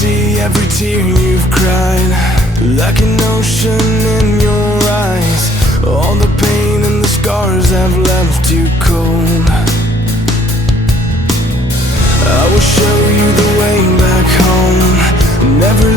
see every tear you've cried, like an ocean in your eyes. All the pain and the scars have left you cold. I will show you the way back home. Never